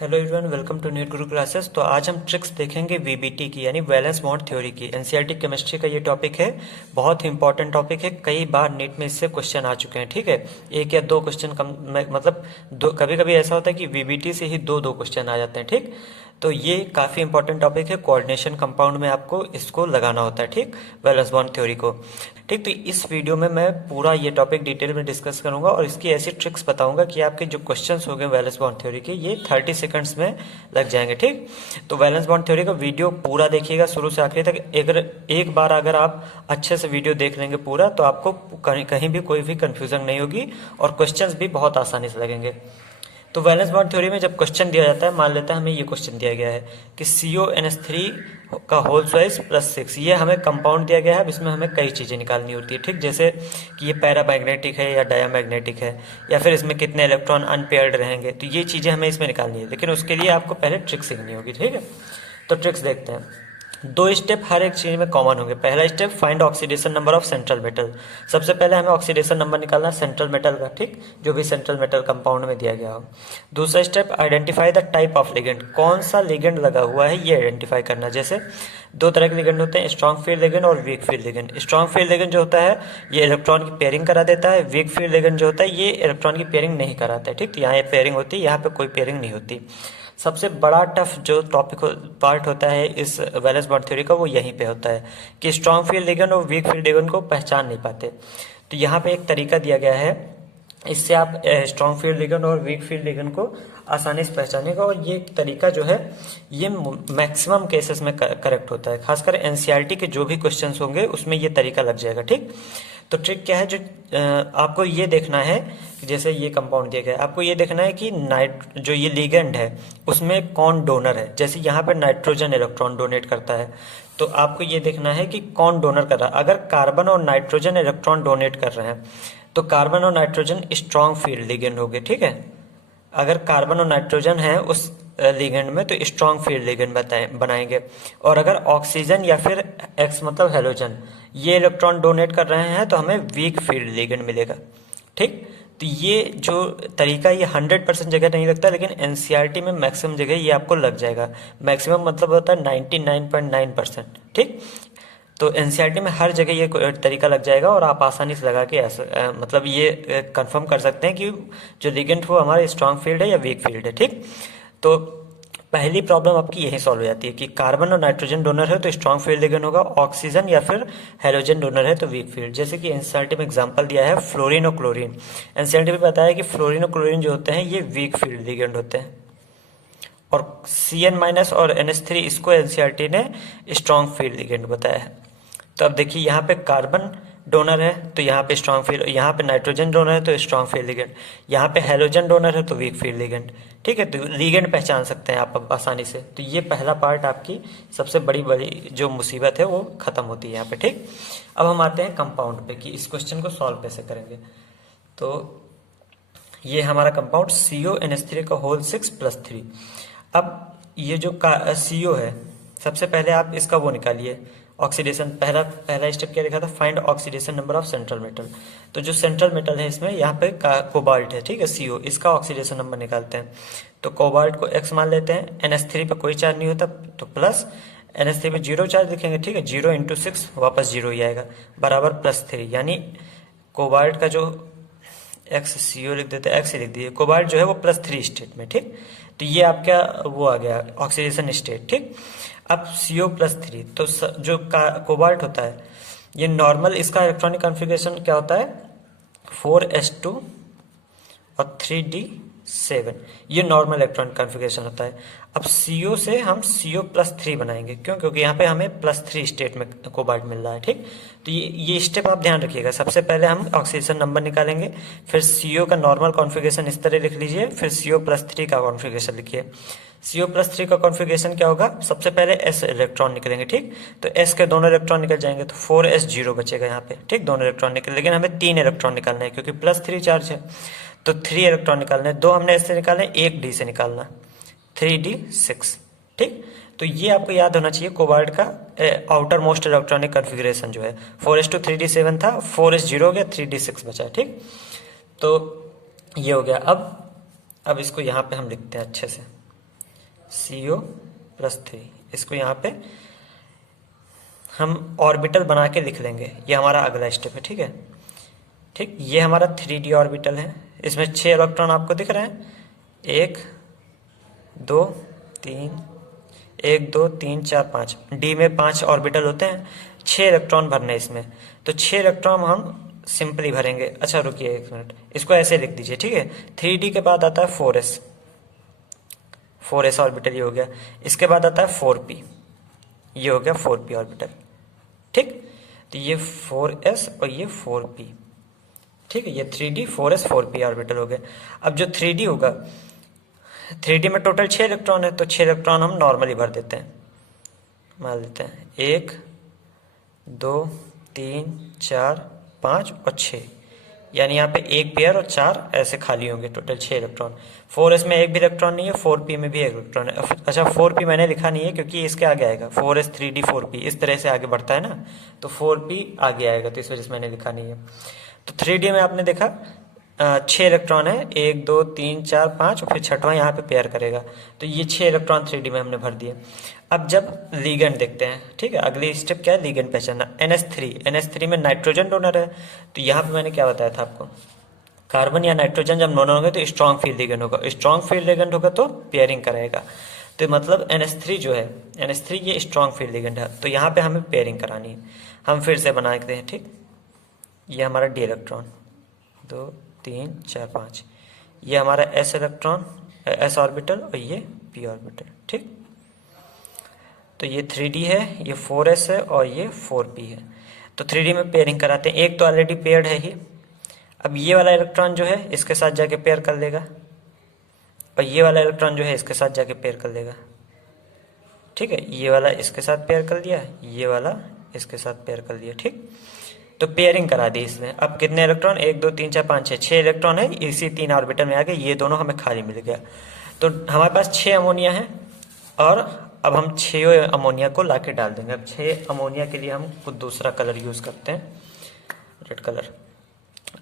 Hello everyone, welcome to NEET Guru classes. तो आज हम ट्रिक्स देखेंगे वीबीटी की, यानी वैलेंस बॉन्ड थ्योरी की। एनसीईआरटी केमिस्ट्री का ये टॉपिक है, बहुत ही इंपॉर्टेंट टॉपिक है। कई बार नीट में इससे क्वेश्चन आ चुके हैं, ठीक है। एक या दो क्वेश्चन कम मतलब दो, कभी कभी ऐसा होता है कि वीबीटी से ही दो दो क्वेश्चन आ जाते हैं, ठीक। तो ये काफ़ी इंपॉर्टेंट टॉपिक है। कोऑर्डिनेशन कंपाउंड में आपको इसको लगाना होता है, ठीक, वैलेंस बॉन्ड थ्योरी को, ठीक। तो इस वीडियो में मैं पूरा ये टॉपिक डिटेल में डिस्कस करूंगा और इसकी ऐसी ट्रिक्स बताऊंगा कि आपके जो क्वेश्चंस हो गए वैलेंस बॉन्ड थ्योरी के, ये 30 सेकंड्स में लग जाएंगे, ठीक। तो वैलेंस बॉन्ड थ्योरी का वीडियो पूरा देखिएगा शुरू से आखिरी तक। एक बार अगर आप अच्छे से वीडियो देख लेंगे पूरा, तो आपको कहीं भी कोई भी कंफ्यूजन नहीं होगी और क्वेश्चंस भी बहुत आसानी से लगेंगे। तो वैलेंस बॉन्ड थ्योरी में जब क्वेश्चन दिया जाता है, मान लेते हैं हमें ये क्वेश्चन दिया गया है कि CONH3 का होल साइज +6, ये हमें कंपाउंड दिया गया है। अब इसमें हमें कई चीज़ें निकालनी होती है, ठीक। जैसे कि ये पैरामैग्नेटिक है या डायामैग्नेटिक है, या फिर इसमें कितने इलेक्ट्रॉन अनपेयर्ड रहेंगे, तो ये चीज़ें हमें इसमें निकालनी है। लेकिन उसके लिए आपको पहले ट्रिक सीखनी होगी, ठीक है। तो ट्रिक्स देखते हैं। दो स्टेप हर एक चीज में कॉमन होंगे। पहला step, find oxidation number of central metal. सबसे पहले हमें ऑक्सीडेशन नंबर निकालना है सेंट्रल मेटल का, ठीक, जो भी सेंट्रल मेटल कंपाउंड में दिया गया हो। दूसरा step, identify the type of ligand. कौन सा लिगेंड लगा हुआ है ये आइडेंटिफाई करना। जैसे दो तरह के लिगेंड होते हैं, स्ट्रॉन्ग फील्ड लिगेंड और weak field ligand. Strong field ligand जो होता है ये इलेक्ट्रॉन की पेयरिंग करा देता है। वीक फील्ड लिगेंड जो होता है ये इलेक्ट्रॉन की पेयरिंग नहीं कराता है, ठीक। तो यहाँ ये पेयरिंग होती है, यहाँ पे कोई पेयरिंग नहीं होती। सबसे बड़ा टफ जो टॉपिक पार्ट होता है इस वैलेंस बॉन्ड थ्योरी का, वो यहीं पे होता है कि स्ट्रॉन्ग फील्ड लिगेंड और वीक फील्ड लिगेंड को पहचान नहीं पाते। तो यहाँ पे एक तरीका दिया गया है, इससे आप स्ट्रॉन्ग फील्ड लिगेंड और वीक फील्ड लिगेंड को आसानी से पहचानेगा। और ये तरीका जो है ये मैक्सिमम केसेस में करेक्ट होता है। खासकर एनसीईआरटी के जो भी क्वेश्चंस होंगे उसमें ये तरीका लग जाएगा, ठीक। तो ट्रिक क्या है, जो आपको ये देखना है कि जैसे ये कंपाउंड दिया गया है, आपको ये देखना है कि जो ये लिगेंड है उसमें कौन डोनर है। जैसे यहाँ पे नाइट्रोजन इलेक्ट्रॉन डोनेट करता है, तो आपको ये देखना है कि कौन डोनर कर रहा है। अगर कार्बन और नाइट्रोजन इलेक्ट्रॉन डोनेट कर रहे हैं तो कार्बन और नाइट्रोजन स्ट्रॉन्ग फील्ड लिगेंड हो गए, ठीक है। अगर कार्बन और नाइट्रोजन है उस लिगेंड में तो स्ट्रॉन्ग फील्ड लिगेंड बनाएंगे। और अगर ऑक्सीजन या फिर एक्स मतलब हेलोजन ये इलेक्ट्रॉन डोनेट कर रहे हैं तो हमें वीक फील्ड लिगेंड मिलेगा, ठीक। तो ये जो तरीका ये 100% जगह नहीं लगता, लेकिन एनसीईआरटी में मैक्सिमम जगह ये आपको लग जाएगा। मैक्सिमम मतलब होता है 99.9%, ठीक। तो एनसीईआरटी में हर जगह ये तरीका लग जाएगा और आप आसानी से लगा के ऐसा मतलब ये कंफर्म कर सकते हैं कि जो लिगेंड वो हमारा स्ट्रॉन्ग फील्ड है या वीक फील्ड है, ठीक। तो पहली प्रॉब्लम आपकी यही सॉल्व हो जाती है कि कार्बन और नाइट्रोजन डोनर है तो स्ट्रॉन्ग फील्ड लिगेंड होगा, ऑक्सीजन या फिर हेलोजन डोनर है तो वीक फील्ड। जैसे कि एनसीईआरटी में एग्जांपल दिया है फ्लोरीन और क्लोरीन। एनसीईआरटी में बताया कि फ्लोरीन और क्लोरीन जो होते हैं ये वीक फील्ड लिगेंड होते हैं, और Cn- और NH3 इसको एनसीईआरटी ने स्ट्रॉन्ग फील्ड लिगेंड बताया है। तो अब देखिए यहाँ पे कार्बन डोनर है तो यहाँ पे स्ट्रॉन्ग फील्ड, यहाँ पे नाइट्रोजन डोनर है तो स्ट्रॉन्ग फील्ड लिगेंड, यहाँ पे हेलोजन डोनर है तो वीक फील्ड लिगेंड, ठीक है। तो लिगेंड पहचान सकते हैं आप आसानी से। तो ये पहला पार्ट आपकी सबसे बड़ी जो मुसीबत है वो खत्म होती है यहाँ पे, ठीक। अब हम आते हैं कंपाउंड पे कि इस क्वेश्चन को सॉल्व कैसे करेंगे। तो ये हमारा कंपाउंड CONH3 का होल 6+3। अब ये जो CO है, सबसे पहले आप इसका वो निकालिए ऑक्सीडेशन। पहला स्टेप क्या लिखा था, find oxidation number of central metal. तो जो सेंट्रल मेटल है इसमें यहाँ पे कोबाल्ट है, ठीक है, CO, इसका ऑक्सीडेशन नंबर निकालते हैं। तो कोबाल्ट को X मान लेते हैं, NH3 पे कोई चार्ज नहीं होता तो प्लस, NH3 में 0 चार्ज लिखेंगे, ठीक है। 0 × 6 वापस 0 ही आएगा, बराबर +3। यानी कोबाल्ट का जो एक्स CO लिख देते हैं, X ही लिख दिए, कोबाल्ट जो है वो +3 स्टेट में, ठीक। तो ये आपका वो आ गया ऑक्सीडेशन स्टेट, ठीक। अब CO+3, तो जो कोबाल्ट होता है ये नॉर्मल, इसका इलेक्ट्रॉनिक कॉन्फ़िगरेशन क्या होता है 4s2 और 3d7, ये नॉर्मल इलेक्ट्रॉनिक कॉन्फ़िगरेशन होता है। अब CO से हम CO+3 बनाएंगे, क्यों, क्योंकि यहाँ पे हमें +3 स्टेट में कोबाल्ट मिल रहा है, ठीक। तो ये स्टेप आप ध्यान रखिएगा। सबसे पहले हम ऑक्सीडेशन नंबर निकालेंगे, फिर CO का नॉर्मल कॉन्फ़िगरेशन इस तरह लिख लीजिए, फिर CO+3 का कॉन्फ़िगरेशन लिखिए। CO+3 का कॉन्फ़िगरेशन क्या होगा, सबसे पहले S इलेक्ट्रॉन निकलेंगे, ठीक। तो S के दोनों इलेक्ट्रॉन निकल जाएंगे तो 4s0 बचेगा यहाँ पे, ठीक, दोनों इलेक्ट्रॉन निकल। लेकिन हमें 3 इलेक्ट्रॉन निकालना है क्योंकि +3 चार्ज है, तो 3 इलेक्ट्रॉन निकालने हैं। 2 हमने S से निकाले, 1 D से निकालना, 3d6, ठीक। तो ये आपको याद होना चाहिए कोबाल्ट का आउटर मोस्ट इलेक्ट्रॉनिक कॉन्फ़िगरेशन जो है 4s2 3d7 था, 4s0 हो गया, 3d6 बचा, ठीक। तो ये हो गया। अब इसको यहाँ पे हम लिखते हैं अच्छे से। CO+3। इसको यहाँ पे हम ऑर्बिटल बना के लिख लेंगे, ये हमारा अगला स्टेप है। ठीक है, ठीक, ये हमारा 3D ऑर्बिटल है। इसमें 6 इलेक्ट्रॉन आपको दिख रहे हैं, 1 2 3, 1 2 3 4 5। डी में 5 ऑर्बिटल होते हैं, 6 इलेक्ट्रॉन भरने इसमें, तो 6 इलेक्ट्रॉन हम सिंपली भरेंगे। अच्छा रुकिए 1 मिनट, इसको ऐसे लिख दीजिए। ठीक है, 3D के बाद आता है 4s ऑर्बिटल, ये हो गया। इसके बाद आता है 4p, ये हो गया 4p ऑर्बिटल। ठीक, तो ये 4s और ये 4p। ठीक है, ये 3D 4s 4p ऑर्बिटल हो गए। अब जो 3D होगा, 3D में टोटल 6 इलेक्ट्रॉन है, तो 6 इलेक्ट्रॉन हम नॉर्मली भर देते हैं। मान लेते हैं 1 2 3 4 5 और 6, यानी यहाँ पे 1 पेयर और 4 ऐसे खाली होंगे, टोटल 6 इलेक्ट्रॉन। 4s में एक भी इलेक्ट्रॉन नहीं है, 4p में भी एक इलेक्ट्रॉन है। अच्छा 4p मैंने लिखा नहीं है क्योंकि इसके आगे आएगा 4s 3D 4p, इस तरह से आगे बढ़ता है ना, तो 4p आगे आएगा, तो इस वजह से मैंने लिखा नहीं है। तो 3D में आपने देखा 6 इलेक्ट्रॉन है, 1 2 3 4 5 और फिर छठवां यहाँ पे पेयर करेगा, तो ये 6 इलेक्ट्रॉन 3D में हमने भर दिए। अब जब लिगेंड देखते हैं, ठीक है, अगली स्टेप क्या है, लिगेंड पहचानना। NH3 में नाइट्रोजन डोनर है, तो यहाँ पे मैंने क्या बताया था आपको, कार्बन या नाइट्रोजन जब डोनर होंगे तो स्ट्रॉन्ग फील्ड लिगेंड होगा, स्ट्रॉन्ग फील्ड लिगेंड होगा तो पेयरिंग कराएगा। तो मतलब NH3 जो है, NH3 ये स्ट्रॉन्ग फील्ड लिगेंड है, तो यहाँ पे हमें पेयरिंग करानी है। हम फिर से बना देते हैं। ठीक, ये हमारा डी इलेक्ट्रॉन 2 3 4 5, ये हमारा s इलेक्ट्रॉन s ऑर्बिटल और ये p ऑर्बिटल। ठीक, तो ये 3D है, ये 4s है और ये 4p है। तो 3D में पेयरिंग कराते हैं, एक तो ऑलरेडी पेयर्ड है ही। अब ये वाला इलेक्ट्रॉन जो है इसके साथ जाके पेयर कर लेगा, और ये वाला इलेक्ट्रॉन जो है इसके साथ जाके पेयर कर लेगा। ठीक है, ये वाला इसके साथ पेयर कर लिया, ये वाला इसके साथ पेयर कर लिया। ठीक, तो पेयरिंग करा दी इसमें। अब कितने इलेक्ट्रॉन, 1 2 3 4 5 6, 6 इलेक्ट्रॉन है, इसी 3 ऑर्बिटल में आ गए, ये दोनों हमें खाली मिल गया। तो हमारे पास 6 अमोनिया है, और अब हम 6 अमोनिया को लाके डाल देंगे। अब 6 अमोनिया के लिए हम कुछ दूसरा कलर यूज़ करते हैं, रेड कलर।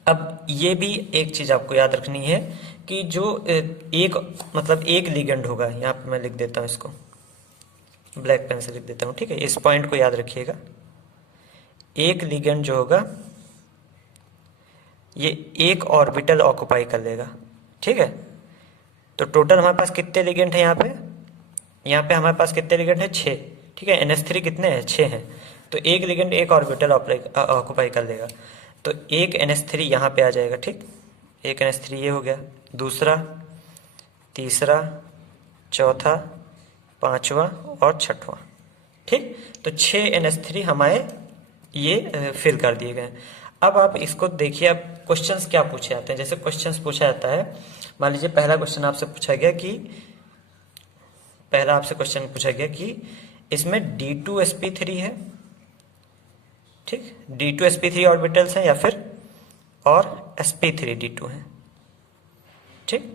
अब ये भी एक चीज़ आपको याद रखनी है कि जो एक मतलब एक लिगेंड होगा, यहाँ पे मैं लिख देता हूँ इसको, ब्लैक पेन से लिख देता हूँ। ठीक है, इस पॉइंट को याद रखिएगा। एक लिगेंड जो होगा ये एक ऑर्बिटल ऑक्युपाई कर लेगा। ठीक है, तो टोटल हमारे पास कितने लिगेंड है यहाँ पे हमारे पास कितने लिगेंड है, 6। ठीक है, NH3 कितने हैं, 6 हैं, तो एक लिगेंड एक ऑर्बिटल ऑक्युपाई कर लेगा, तो एक NH3 यहाँ पे आ जाएगा। ठीक, एक NH3 ये हो गया, दूसरा, तीसरा, चौथा, पांचवा और छठवां। ठीक, तो 6 NH3 हमारे ये फिल कर दिए गए। अब आप इसको देखिए, अब क्वेश्चंस क्या पूछे जाते हैं। जैसे क्वेश्चंस पूछा जाता है, मान लीजिए पहला क्वेश्चन आपसे पूछा गया कि इसमें D2sp3 है। ठीक, D2sp3 ऑर्बिटल्स हैं या फिर और sp3d2 है। ठीक,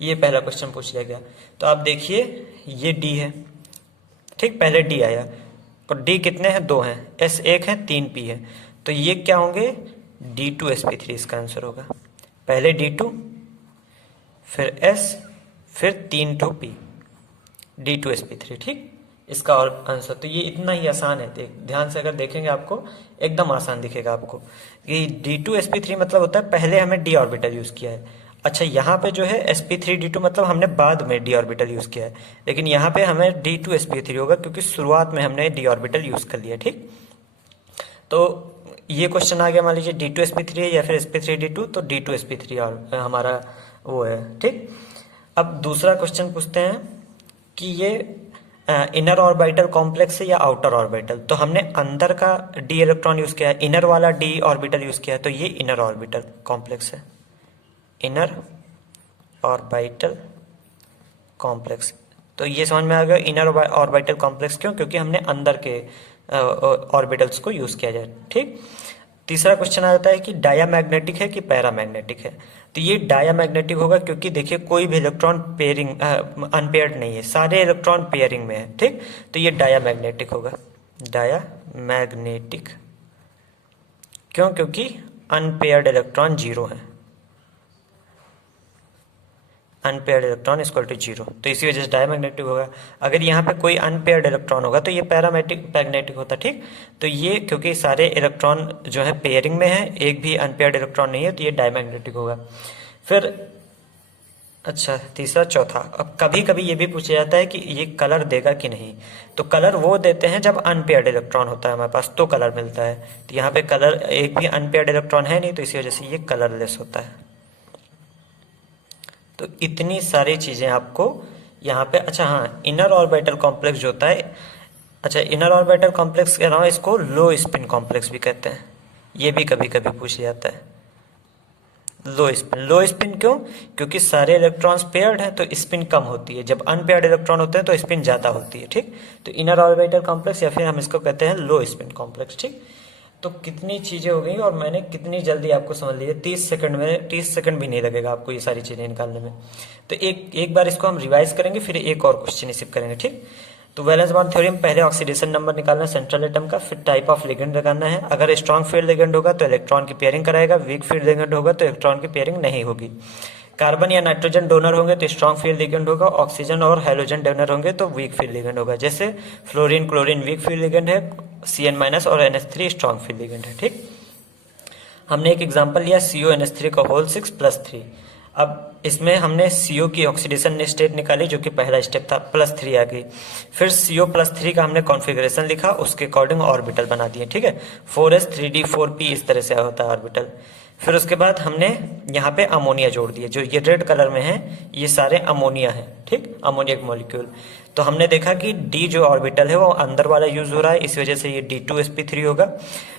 ये पहला क्वेश्चन पूछ लिया गया। तो आप देखिए ये D है। ठीक, पहले D आया, और D कितने हैं, 2 हैं, S 1 है, 3 P है, तो ये क्या होंगे, D2sp3 इसका आंसर होगा। पहले D2, फिर S, फिर 3 P, D2sp3। ठीक, इसका और आंसर, तो ये इतना ही आसान है। ध्यान से अगर देखेंगे आपको एकदम आसान दिखेगा आपको कि D2sp3 मतलब होता है पहले हमें D ऑर्बिटल यूज़ किया है। अच्छा, यहाँ पे जो है sp3d2 मतलब हमने बाद में d ऑर्बिटल यूज़ किया है, लेकिन यहाँ पे हमें D2sp3 होगा क्योंकि शुरुआत में हमने d ऑर्बिटल यूज़ कर लिया। ठीक, तो ये क्वेश्चन आ गया, मान लीजिए D2sp3 है या फिर sp3d2, तो D2sp3 और हमारा वो है। ठीक, अब दूसरा क्वेश्चन पूछते हैं कि ये इनर ऑर्बिटल कॉम्प्लेक्स है या आउटर ऑर्बिटल। तो हमने अंदर का d इलेक्ट्रॉन यूज़ किया है, इनर वाला d ऑर्बिटल यूज़ किया है, तो ये इनर ऑर्बिटल कॉम्प्लेक्स है, इनर ऑर्बिटल कॉम्प्लेक्स। तो ये समझ में आ गया इनर ऑर्बिटल कॉम्प्लेक्स क्यों, क्योंकि हमने अंदर के ऑर्बिटल्स को यूज़ किया जाए। ठीक, तीसरा क्वेश्चन आ जाता है कि डायामैग्नेटिक है कि पैरामैग्नेटिक है। तो ये डायामैग्नेटिक होगा क्योंकि देखिए कोई भी इलेक्ट्रॉन पेयरिंग अनपेयर्ड नहीं है, सारे इलेक्ट्रॉन पेयरिंग में है। ठीक, तो ये डायामैग्नेटिक होगा, डायामैग्नेटिक क्यों, क्योंकि अनपेयर्ड इलेक्ट्रॉन 0 है, अनपेयर्ड इलेक्ट्रॉन इक्वल टू 0, तो इसी वजह से डायमैग्नेटिक होगा। अगर यहाँ पे कोई अनपेयर्ड इलेक्ट्रॉन होगा तो ये पैरामैग्नेटिक होता, ठीक। तो ये क्योंकि सारे इलेक्ट्रॉन जो है पेयरिंग में है, एक भी अनपेयर्ड इलेक्ट्रॉन नहीं है, तो ये डायमैग्नेटिक होगा। फिर अच्छा, तीसरा चौथा, अब कभी कभी ये भी पूछा जाता है कि ये कलर देगा कि नहीं। तो कलर वो देते हैं जब अनपेयर्ड इलेक्ट्रॉन होता है हमारे पास, तो कलर मिलता है। तो यहाँ पे कलर, एक भी अनपेयर्ड इलेक्ट्रॉन है नहीं, तो इसी वजह से ये कलरलेस होता है। तो इतनी सारी चीज़ें आपको यहाँ पे, अच्छा हाँ, इनर ऑर्बिटल कॉम्प्लेक्स जो होता है, अच्छा इनर ऑर्बिटल कॉम्प्लेक्स के अलावा इसको लो स्पिन कॉम्प्लेक्स भी कहते हैं, ये भी कभी कभी पूछ जाता है। लो स्पिन क्यों? क्योंकि सारे इलेक्ट्रॉन्स पेयर्ड हैं तो स्पिन कम होती है, जब अनपेयर्ड इलेक्ट्रॉन होते हैं तो स्पिन ज़्यादा होती है, ठीक। तो इनर ऑर्बिटल कॉम्प्लेक्स या फिर हम इसको कहते हैं लो स्पिन कॉम्प्लेक्स, ठीक। तो कितनी चीज़ें हो गई और मैंने कितनी जल्दी आपको समझ लिया, 30 सेकंड में, 30 सेकंड भी नहीं लगेगा आपको ये सारी चीज़ें निकालने में। तो एक बार इसको हम रिवाइज करेंगे, फिर एक और क्वेश्चन रिसीव करेंगे, ठीक। तो वैलेंस बॉन्ड थ्योरी में पहले ऑक्सीडेशन नंबर निकालना है सेंट्रल एटम का, फिर टाइप ऑफ लिगेंड लगाना है। अगर स्ट्रॉन्ग फील्ड लिगेंड होगा तो इलेक्ट्रॉन की पेयरिंग कराएगा, वीक फील्ड लिगेंड होगा तो इलेक्ट्रॉन की पेयरिंग नहीं होगी। कार्बन या नाइट्रोजन डोनर होंगे तो स्ट्रॉन्ग फील्ड लिगेंड होगा, ऑक्सीजन और हाइड्रोजन डोनर होंगे तो वीक फील्ड लिगेंड होगा। जैसे fluorine chlorine weak field ligand है, Cn- और NH3 स्ट्रॉन्ग फील्ड लिगेंड है, ठीक। हमने एक एग्जांपल लिया CONH3 का होल 6 + 3। अब इसमें हमने CO की ऑक्सीडेशन स्टेट निकाली जो कि पहला स्टेप था, +3 आ गई। फिर CO+3 का हमने कॉन्फ़िगरेशन लिखा, उसके अकॉर्डिंग ऑर्बिटल बना दिए, ठीक है। 4s 3d 4p इस तरह से होता है ऑर्बिटल। फिर उसके बाद हमने यहाँ पे अमोनिया जोड़ दिए, जो ये रेड कलर में है ये सारे अमोनिया हैं, ठीक, अमोनियक मॉलिक्यूल। तो हमने देखा कि D जो ऑर्बिटल है वो अंदर वाला यूज हो रहा है, इस वजह से ये D2sp3 होगा।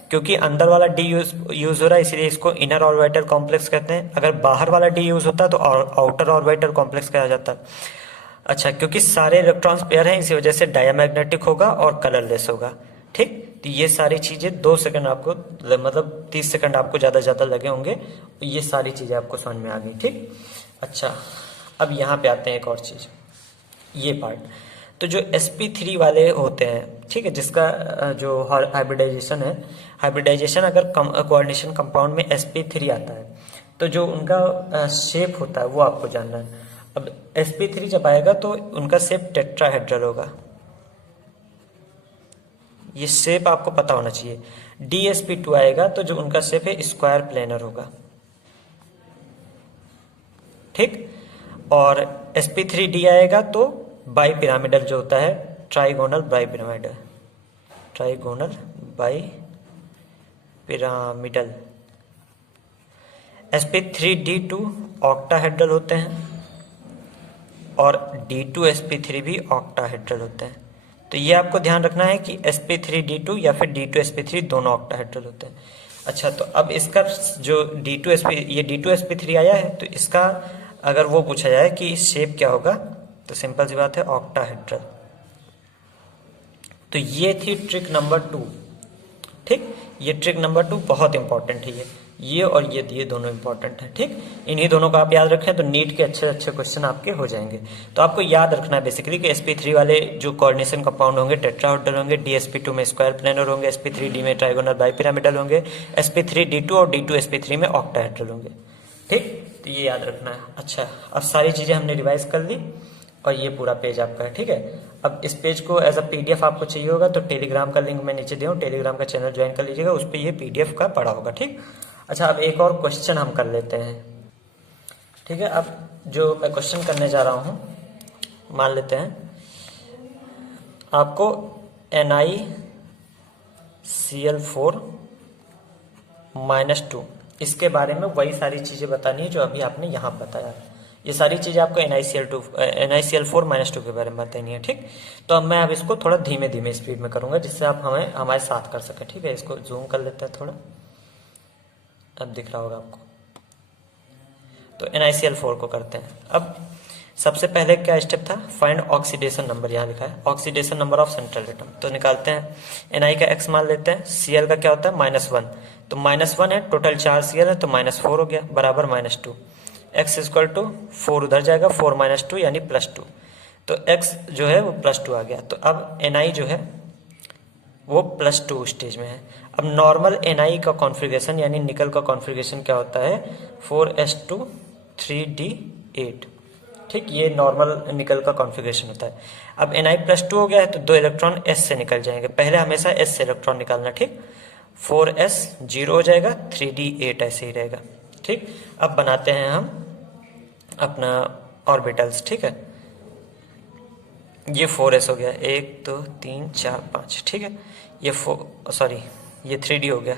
क्योंकि अंदर वाला D यूज हो रहा है इसलिए इसको इनर ऑर्बिटल कॉम्प्लेक्स कहते हैं। अगर बाहर वाला D यूज होता तो आउटर ऑर्बिटल कॉम्प्लेक्स कहा जाता। अच्छा, क्योंकि सारे इलेक्ट्रॉन्स पेयर हैं इसी वजह से डायमैग्नेटिक होगा और कलरलेस होगा, ठीक। तो ये सारी चीज़ें 2 सेकंड आपको, मतलब 30 सेकंड आपको ज़्यादा लगे होंगे, ये सारी चीज़ें आपको समझ में आ गई, ठीक। अच्छा, अब यहाँ पे आते हैं एक और चीज़, ये पार्ट। तो जो sp3 वाले होते हैं, ठीक है, जिसका जो हाइब्रिडाइजेशन है, हाइब्रिडाइजेशन अगर कोऑर्डिनेशन कंपाउंड में sp3 आता है तो जो उनका शेप होता है वो आपको जानना है। अब sp3 जब आएगा तो उनका शेप टेट्राहेड्रल होगा, ये शेप आपको पता होना चाहिए। dsp2 आएगा तो जो उनका शेप है स्क्वायर प्लेनर होगा, ठीक। और sp3d आएगा तो बाई पिरामिडल जो होता है, trigonal bi pyramidal, trigonal bi pyramidal. sp3d2 octahedral होते हैं और d2sp3 भी ऑक्टाहेड्रल होते हैं। तो ये आपको ध्यान रखना है कि sp3d2 या फिर d2sp3 दोनों ऑक्टाहेड्रल होते हैं। अच्छा, तो अब इसका जो ये d2sp3 आया है तो इसका अगर वो पूछा जाए कि शेप क्या होगा तो सिंपल सी बात है ऑक्टाहेड्रल। तो ये थी ट्रिक नंबर 2, ठीक। ये ट्रिक नंबर 2 बहुत इंपॉर्टेंट है, ये और ये दोनों इंपॉर्टेंट है, ठीक। इन्हीं दोनों को आप याद रखें तो नीट के अच्छे क्वेश्चन आपके हो जाएंगे। तो आपको याद रखना है बेसिकली कि sp3 वाले जो कोऑर्डिनेशन कंपाउंड होंगे टेट्राहेड्रल होंगे, dsp2 में स्क्वायर प्लेनर होंगे, sp3d में ट्राइगोनल बाइपिरामिडल होंगे, sp3d2 और d2sp3 में ऑक्टाहेड्रल होंगे, ठीक। तो ये याद रखना है। अच्छा, अब सारी चीज़ें हमने रिवाइज कर ली और ये पूरा पेज आपका है, ठीक है। अब इस पेज को एज अ PDF आपको चाहिए होगा तो टेलीग्राम का लिंक मैं नीचे दिया हूँ, टेलीग्राम का चैनल ज्वाइन कर लीजिएगा, उस पर ये PDF का पड़ा होगा, ठीक। अच्छा, अब एक और क्वेश्चन हम कर लेते हैं, ठीक है। अब जो मैं क्वेश्चन करने जा रहा हूँ, मान लेते हैं आपको NiCl4-2 इसके बारे में वही सारी चीज़ें बतानी है जो अभी आपने यहाँ बताया। ये सारी चीज़ें आपको NiCl4-2 के बारे में बतानी है, ठीक। तो अब मैं इसको थोड़ा धीमे धीमे स्पीड में करूँगा जिससे आप हमारे साथ कर सकें, ठीक है। इसको जूम कर लेते हैं थोड़ा, अब दिख रहा होगा आपको। तो NiCl4 को करते हैं। अब सबसे पहले क्या स्टेप था, फाइंड ऑक्सीडेशन नंबर, यहाँ लिखा है oxidation number of central atom. तो निकालते हैं, Ni का x मान लेते हैं, Cl का क्या होता है -1, तो -1 है, टोटल 4 Cl है तो -4 हो गया, बराबर -2। x इक्वल टू 4 उधर जाएगा, 4 - 2 यानी +2, तो x जो है वो +2 आ गया। तो अब Ni जो है वो +2 स्टेज में है। अब नॉर्मल Ni का कॉन्फ़िगरेशन यानी निकल का कॉन्फ़िगरेशन क्या होता है, 4s2 3d8, ठीक, ये नॉर्मल निकल का कॉन्फ़िगरेशन होता है। अब Na+2 हो गया है तो 2 इलेक्ट्रॉन S से निकल जाएंगे, पहले हमेशा S से इलेक्ट्रॉन निकालना, ठीक। 4s 0 हो जाएगा, 3d 8 ऐसे ही रहेगा, ठीक। अब बनाते हैं हम अपना ऑर्बिटल्स, ठीक है। ये 4s हो गया, 1 2 3 4 5, ठीक है। ये 3d हो गया,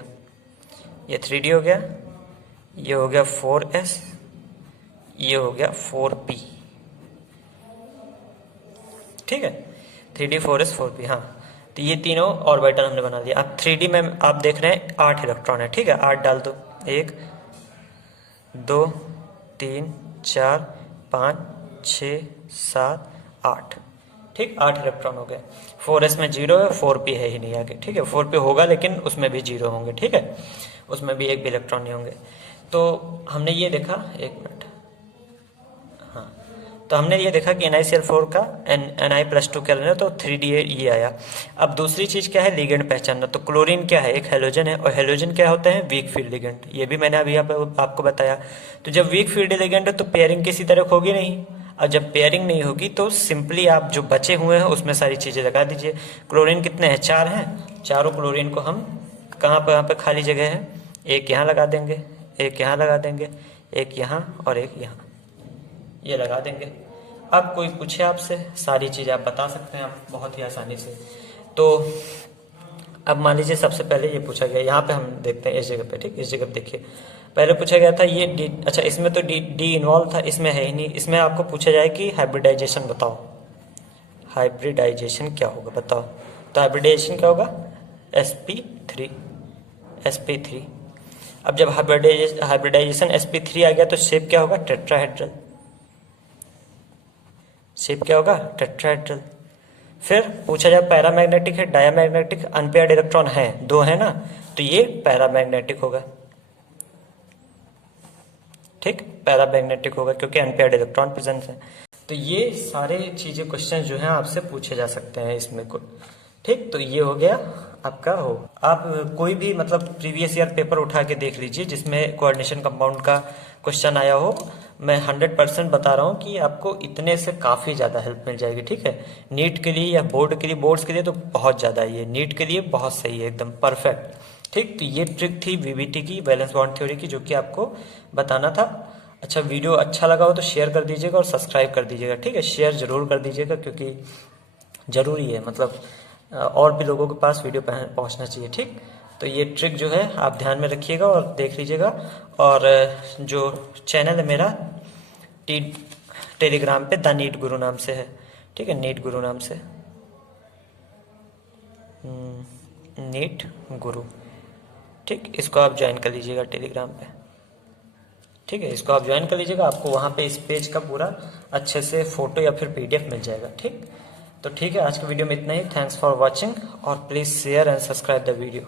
ये 3d हो गया, ये हो गया 4s, ये हो गया 4p, ठीक है। 3d 4s 4p, हाँ। तो ये तीनों ऑर्बिटल हमने बना दिया। अब 3d में आप देख रहे हैं 8 इलेक्ट्रॉन है, ठीक है। 8 डाल दो, 1 2 3 4 5 6 7 8, ठीक, 8 इलेक्ट्रॉन हो गए। 4s में 0 है, 4p है ही नहीं आगे, ठीक है। 4p होगा लेकिन उसमें भी 0 होंगे, ठीक है, उसमें भी एक भी इलेक्ट्रॉन नहीं होंगे। तो हमने ये देखा, 1 मिनट, हाँ, तो हमने ये देखा कि NiCl4 का Na+2 क्या लेना, तो 3d ये आया। अब दूसरी चीज़ क्या है, लिगेंड पहचानना। तो क्लोरीन क्या है, एक हेलोजन है, और हेलोजन क्या होते हैं, वीक फील्ड लिगेंड। ये भी मैंने अभी आपको बताया। तो जब वीक फील्ड लिगेंड है तो पेयरिंग किसी तरह होगी नहीं, और जब पेयरिंग नहीं होगी तो सिंपली आप जो बचे हुए हैं उसमें सारी चीज़ें लगा दीजिए। क्लोरीन कितने हैं, 4 हैं, चारों क्लोरीन को हम कहाँ पे खाली जगह है, एक यहाँ लगा देंगे, एक यहाँ लगा देंगे, एक यहाँ और एक यहाँ, ये लगा देंगे। अब कोई पूछे आपसे, सारी चीज़ें आप बता सकते हैं आप बहुत ही आसानी से। तो अब मान लीजिए सबसे पहले ये पूछा गया, यहाँ पे हम देखते हैं इस जगह पे, ठीक, इस जगह पे देखिए, पहले पूछा गया था ये डी, अच्छा इसमें तो डी इन्वॉल्व था, इसमें है ही नहीं। इसमें आपको पूछा जाए कि हाइब्रिडाइजेशन बताओ, हाइब्रिडाइजेशन क्या होगा बताओ। तो हाइब्रिडाइजेशन क्या होगा, sp3। अब जब हाइब्रिडाइजेशन sp3 आ गया तो शेप क्या होगा, टेट्राहेड्रल। शेप क्या होगा, टेट्राहेड्रल। फिर पूछा जाए पैरामैग्नेटिक है, डायामैग्नेटिक, अनपेयर्ड इलेक्ट्रॉन है, 2 है ना, तो ये पैरामैग्नेटिक होगा, ठीक, पैरामैग्नेटिक होगा क्योंकि अनपेयर्ड इलेक्ट्रॉन प्रेजेंट है। तो ये सारे चीजें क्वेश्चन जो हैं आपसे पूछे जा सकते हैं इसमें को, ठीक। तो ये हो गया आपका हो। आप कोई भी मतलब प्रीवियस ईयर पेपर उठा के देख लीजिए जिसमें कोऑर्डिनेशन कंपाउंड का क्वेश्चन आया हो, मैं 100% बता रहा हूँ कि आपको इतने से काफ़ी ज़्यादा हेल्प मिल जाएगी, ठीक है। नीट के लिए या बोर्ड के लिए, बोर्ड्स के लिए तो बहुत ज़्यादा ही है, नीट के लिए बहुत सही है, एकदम परफेक्ट, ठीक। तो ये ट्रिक थी वीबीटी की, वैलेंस बॉन्ड थ्योरी की, जो कि आपको बताना था। अच्छा, वीडियो अच्छा लगा हो तो शेयर कर दीजिएगा और सब्सक्राइब कर दीजिएगा, ठीक है। शेयर ज़रूर कर दीजिएगा क्योंकि ज़रूरी है, मतलब और भी लोगों के पास वीडियो पहुंचना चाहिए, ठीक। तो ये ट्रिक जो है आप ध्यान में रखिएगा और देख लीजिएगा। और जो चैनल है मेरा टेलीग्राम पे द नीट गुरु नाम से है, ठीक है, नीट गुरु नाम से, नीट गुरु, ठीक। इसको आप ज्वाइन कर लीजिएगा टेलीग्राम पे, ठीक है, इसको आप ज्वाइन कर लीजिएगा। आपको वहाँ पे इस पेज का पूरा अच्छे से फोटो या फिर PDF मिल जाएगा, ठीक। तो ठीक है, आज के वीडियो में इतना ही। थैंक्स फॉर वॉचिंग और please share and subscribe the video.